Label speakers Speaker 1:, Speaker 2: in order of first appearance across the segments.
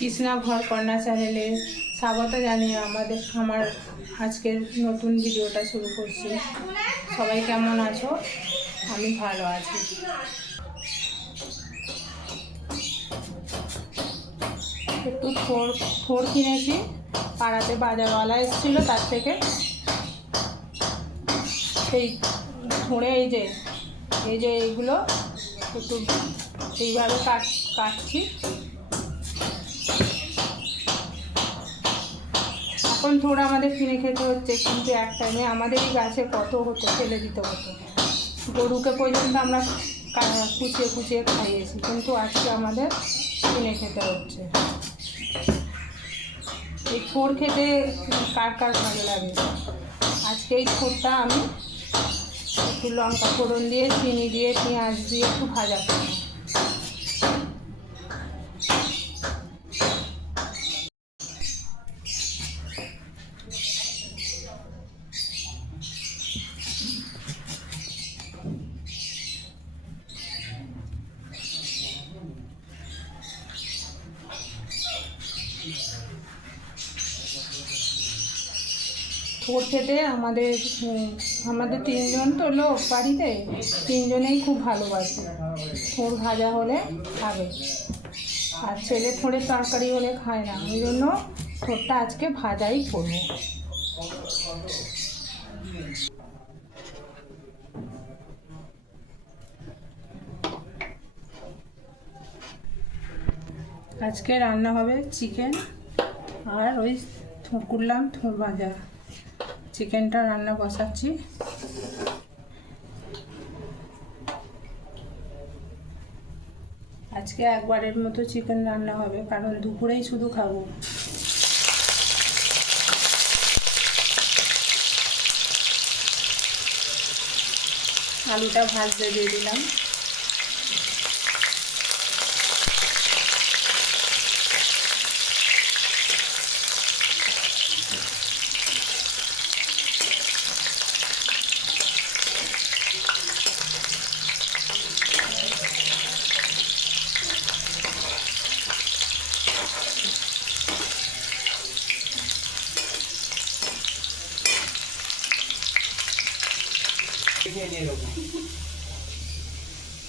Speaker 1: কৃষ্ণা ঘর, কন্যা চ্যানেলে স্বাগত জানিয়ে আমাদের, আমার আজকের নতুন ভিডিওটা শুরু করছি। সবাই কেমন আছো? আমি ভালো আছি। একটু থোর থোর কিনেছি। পাড়াতে বাজারওয়ালা এসেছিল তার থেকে। সেই থোড়ে এই যে এই যে এইগুলো, একটু এইভাবে কাট, কাটছি। এখন থোড়া আমাদের কিনে খেতে হচ্ছে, কিন্তু এক টাইমে আমাদেরই গাছে কত হতো, ফেলে দিতে হতো। গরুকে পর্যন্ত আমরা কুচিয়ে কুচিয়ে খাইয়েছি, কিন্তু আজকে আমাদের কিনে খেতে হচ্ছে। এই থোড় খেতে কার কার ভালো লাগে? আজকে এই থোড়টা আমি একটু লঙ্কা ফোড়ন দিয়ে, চিনি দিয়ে, পেঁয়াজ দিয়ে একটু ভাজা করব। খেতে আমাদের আমাদের তিনজন তো লোক বাড়িতে, তিনজনেই খুব ভালোবাসে। থোর ভাজা হলে খাবে। আর ছেলে থোড়ের তরকারি হলে খায় না। ওই জন্য থোরটা আজকে ভাজাই করব। আজকে রান্না হবে চিকেন আর ওই করলাম থোর ভাজা। চিকেনটা রান্না বসাচ্ছি। আজকে একবারের মতো চিকেন রান্না হবে, কারণ দুপুরেই শুধু খাব। আলুটা ভাজতে দিয়ে দিলাম।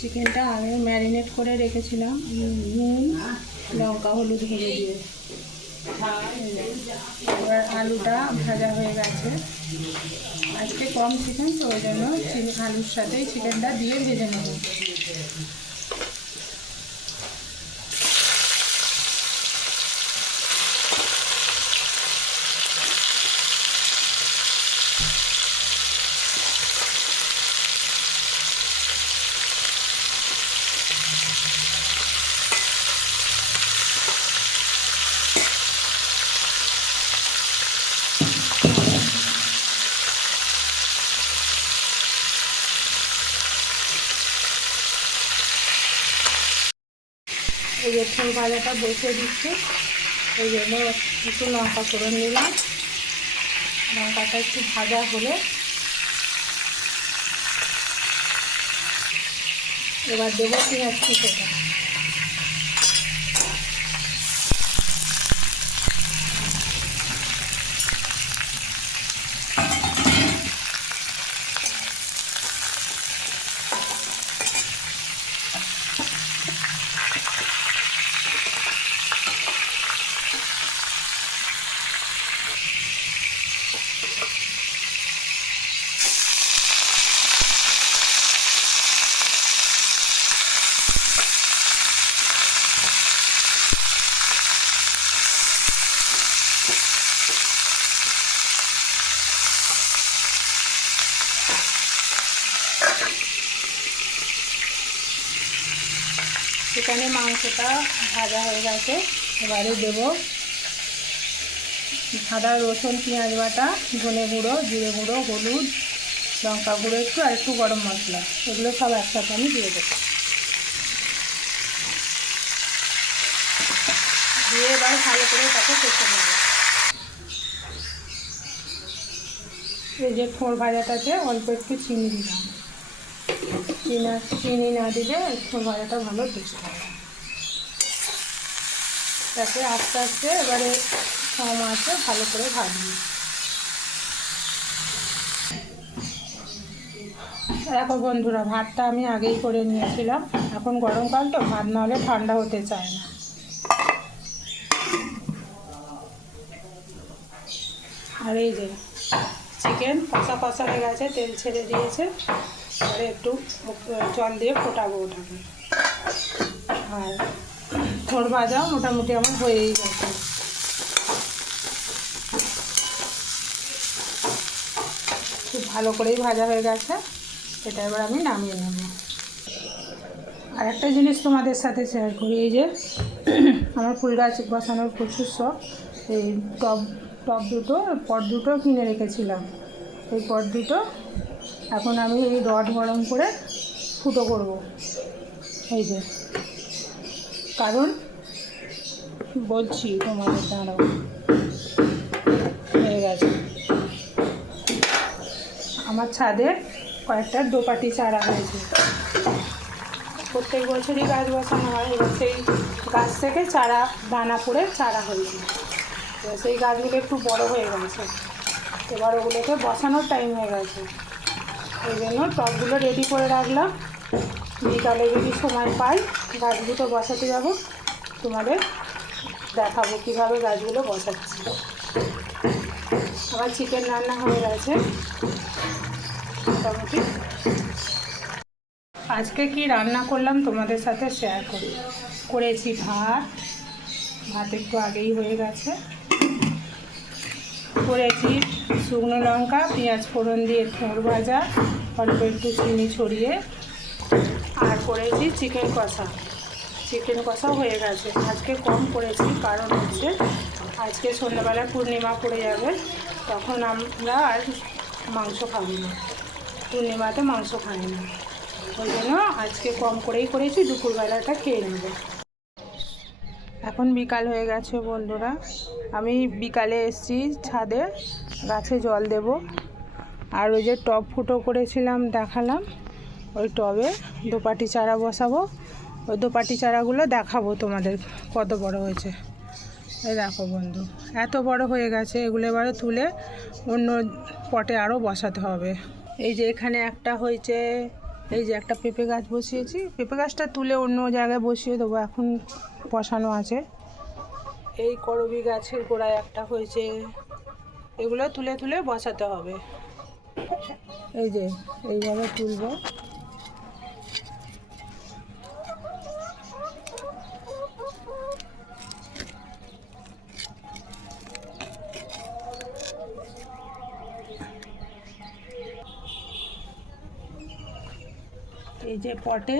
Speaker 1: চিকেনটা আমি ম্যারিনেট করে রেখেছিলাম। নুন লঙ্কা, হলুদ ভেজে দিয়ে। এবার আলুটা ভাজা হয়ে গেছে। আজকে কম চিকেন তো ওই জন্য আলুর সাথেই চিকেনটা দিয়ে ভেজে নেব। ফুল ভাজাটা বসে দিচ্ছি। ওই জন্য একটু লঙ্কা করে নিলাম লঙ্কাটা একটু ভাজা হলে এবার দেবো পেঁয়াজ কুচোটা। এখানে মাংসটা ভাজা হয়ে গেছে। এবারে দেব আদা, রসুন, পেঁয়াজ বাটা, ধনে গুঁড়ো, জিরে গুঁড়ো, হলুদ, লঙ্কা গুঁড়ো একটু আর একটু গরম মশলা। এগুলো সব একসাথে আমি দিয়ে দেবো। দিয়ে এবার ভালো করে তাকে কষে নেব। এই যে খোর ভাজাটাতে অল্প একটু চিনি দিলাম। চিনা, চিনি না দিলে ভাজাটা ভালো টেস্ট হয় তাকে আস্তে আস্তে এবারে কম আছে ভালো করে ভাজবি। দেখো বন্ধুরা, ভাতটা আমি আগেই করে নিয়েছিলাম। এখন গরমকাল তো, ভাত না হলে ঠান্ডা হতে চায় না। আর এই যে চিকেন কষা কষা হয়ে গেছে, তেল ছেড়ে দিয়েছে। এবারে একটু জল দিয়ে ফোটাবো ওটাকে। আর থোর ভাজাও মোটামুটি আমার হয়েই গেছে। খুব ভালো করেই ভাজা হয়ে গেছে, এটা এবার আমি নামিয়ে নেব। আর একটা জিনিস তোমাদের সাথে শেয়ার করি, এই যে আমার ফুল গাছ বসানোর প্রচুর শখ। এই টব টব দুটো, পট দুটো কিনে রেখেছিলাম। এই পট দুটো এখন আমি এই রড গরম করে ফুটো করব। এই যে। কারণ বলছি তোমাদের, দাঁড়াও। হয়ে গেছে। আমার ছাদে কয়েকটা দোপাটি চারা হয়েছে। প্রত্যেক বছরই গাছ বসানো হয়, এবার সেই গাছ থেকে চারা, দানা পড়ে চারা হয়েছে। এবার সেই গাছগুলো একটু বড় হয়ে গেছে। এবার ওগুলোকে বসানোর টাইম হয়ে গেছে। ওই জন্য টবগুলো রেডি করে রাখলাম। বিকালে যদি সময় পাই, গাছগুলো বসাতে যাব। তোমাদের দেখাবো কীভাবে গাছগুলো বসাচ্ছি। আমার চিকেন রান্না হয়ে গেছে। মোটামুটি। আজকে কি রান্না করলাম তোমাদের সাথে শেয়ার করি। করেছি ভাত। ভাত একটু আগেই হয়ে গেছে। করেছি শুকনো লঙ্কা, পেঁয়াজ ফোড়ন দিয়ে ঠোঁর ভাজা, অল্প একটু চিনি ছড়িয়ে, আর করেছি চিকেন কষা। চিকেন কষা হয়ে গেছে। আজকে কম করেছি, কারণ হচ্ছে আজকে সন্ধ্যাবেলা পূর্ণিমা পড়ে যাবে, তখন আমরা আর মাংস খাব না। পূর্ণিমাতে মাংস খাই না। ওই জন্য আজকে কম করেই করেছি, দুপুরবেলাটা খেয়ে নেব। এখন বিকাল হয়ে গেছে বন্ধুরা। আমি বিকালে এসেছি ছাদে, গাছে জল দেব। আর ওই যে টব ফুটো করেছিলাম দেখালাম, ওই টবে দোপাটি চারা বসাবো। ওই দোপাটি চারাগুলো দেখাবো তোমাদের কত বড় হয়েছে। এই দেখো বন্ধু, এত বড় হয়ে গেছে, এগুলো এবারে তুলে অন্য পটে আরও বসাতে হবে। এই যে এখানে একটা হয়েছে, এই যে একটা পেঁপে গাছ বসিয়েছি। পেঁপে গাছটা তুলে অন্য জায়গায় বসিয়ে দেবো, এখন বসানো আছে। এই করবি গাছের গোড়ায় একটা হয়েছে, এগুলো তুলে তুলে বসাতে হবে। এই যে, এইভাবে তুলবো। এই যে পটে,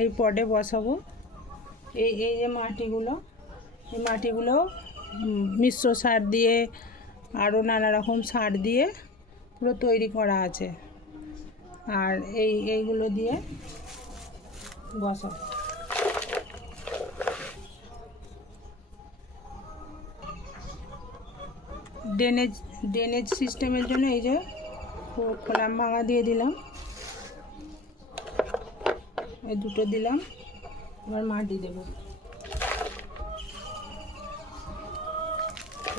Speaker 1: এই পটে বসাবো। এই এই যে মাটিগুলো। এই মাটিগুলো মিশ্র সার দিয়ে আরও নানা রকম সার দিয়ে পুরো তৈরি করা আছে। আর এই, এইগুলো দিয়ে বসাবো ড্রেনেজ ড্রেনেজ সিস্টেমের জন্য এই যে খোলাম ভাঙা দিয়ে দিলাম। এই দুটো দিলাম, এবার মাটি দেবো।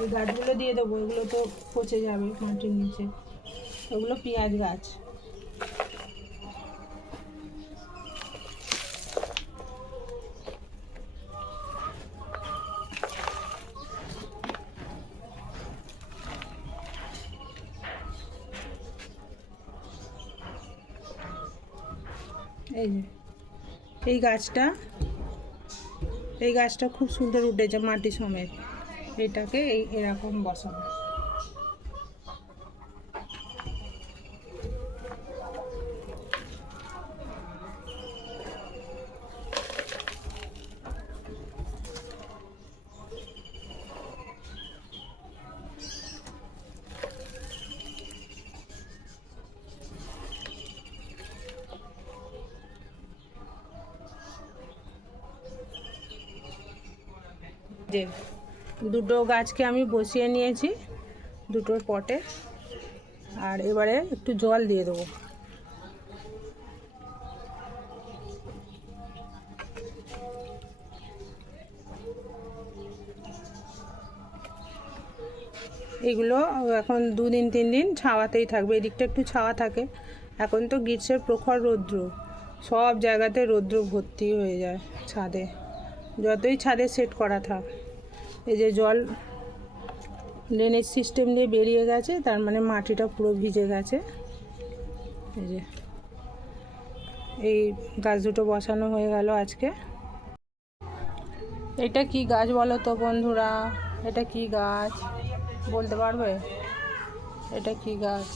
Speaker 1: এই গাছগুলো দিয়ে দেবো এগুলো তো পচে যাবে মাটির নিচে। ওগুলো পেঁয়াজ গাছ। এই যে, এই গাছটা এই গাছটা খুব সুন্দর উঠেছে মাটি সমেত। এটাকে এই এরকম বসাবো। যে দুটো গাছকে আমি বসিয়ে নিয়েছি দুটোর পটে। আর এবারে একটু জল দিয়ে দেবো। এগুলো এখন দুদিন তিন দিন ছাওয়াতেই থাকবে। এদিকটা একটু ছাওয়া থাকে। এখন তো গ্রীষ্মের প্রখর রৌদ্র। সব জায়গাতে রৌদ্র ভর্তি হয়ে যায় ছাদে। যতই ছাদে সেট করা থাক। এই যে জল ড্রেনেজ সিস্টেম দিয়ে বেরিয়ে গেছে, তার মানে মাটিটা পুরো ভিজে গেছে। এই যে, এই গাছ দুটো বসানো হয়ে গেল আজকে। এটা কি গাছ বলো তো বন্ধুরা? এটা কি গাছ? বলতে পারবে? এটা কি গাছ?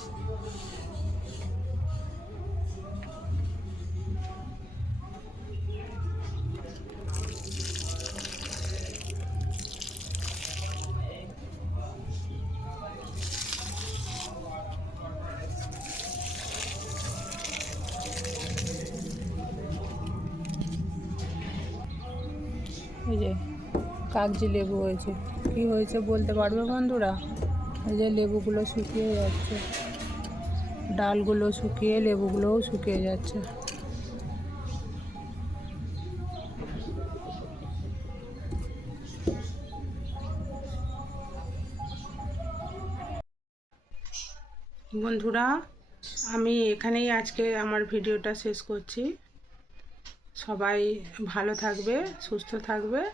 Speaker 1: এই যে কাগজি লেবু হয়েছে। কি হয়েছে বলতে পারবে বন্ধুরা? এই যে লেবুগুলো শুকিয়ে যাচ্ছে। ডালগুলো শুকিয়ে লেবুগুলোও শুকিয়ে যাচ্ছে। বন্ধুরা, আমি এখানেই আজকে আমার ভিডিওটা শেষ করছি। সবাই ভালো থাকবে, সুস্থ থাকবে,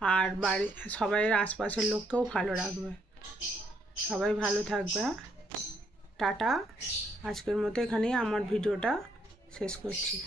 Speaker 1: আর বাড়ি, সবাইয়ের আশপাশের লোককেও ভালো রাখবে। সবাই ভালো থাকবে হ্যাঁ? টাটা। আজকের মতো এখানেই আমার ভিডিওটা শেষ করছি।